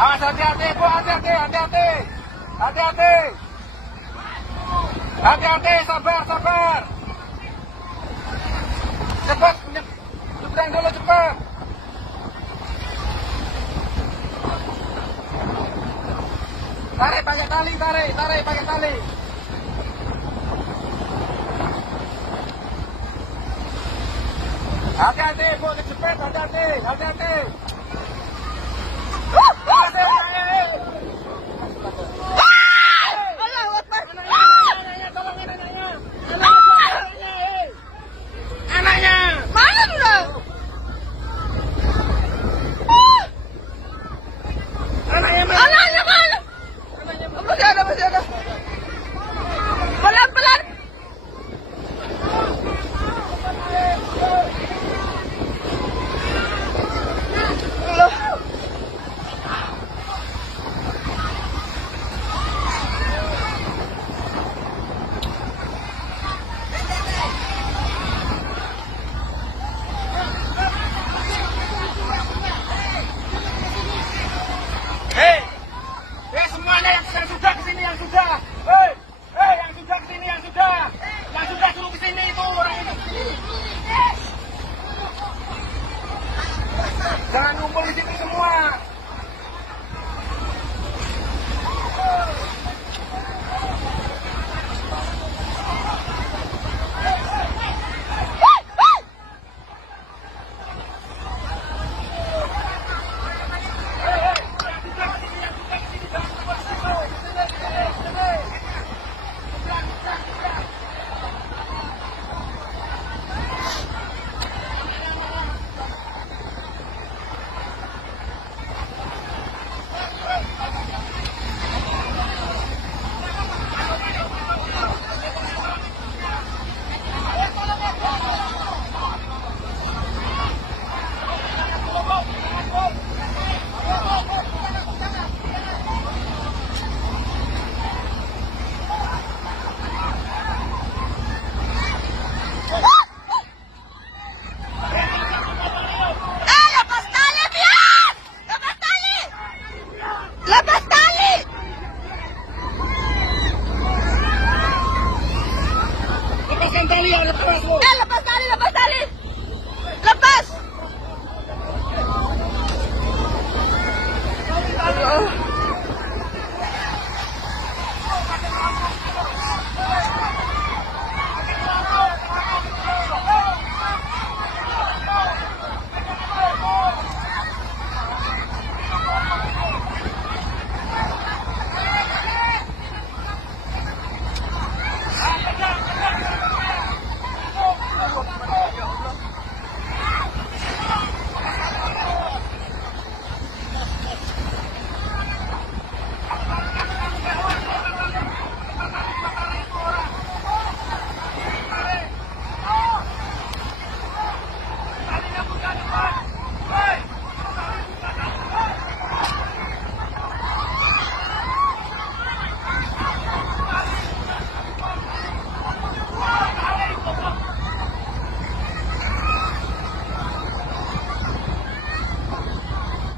Awas, hati-hati, Bu, hati-hati, hati-hati. Hati-hati. Hati-hati, sabar, sabar. Cepat, nyebrang dulu, cepat. Tarik pakai tali, tarik pakai tali. Hati-hati, Bu, kejepit, hati-hati, hati-hati. Masih ada. Pelan-pelan. Semuanya yang sudah kesini, yang sudah. Yang sudah kesini, yang sudah. Yang sudah suruh kesini itu orang itu. Jangan ngumpul di situ semua.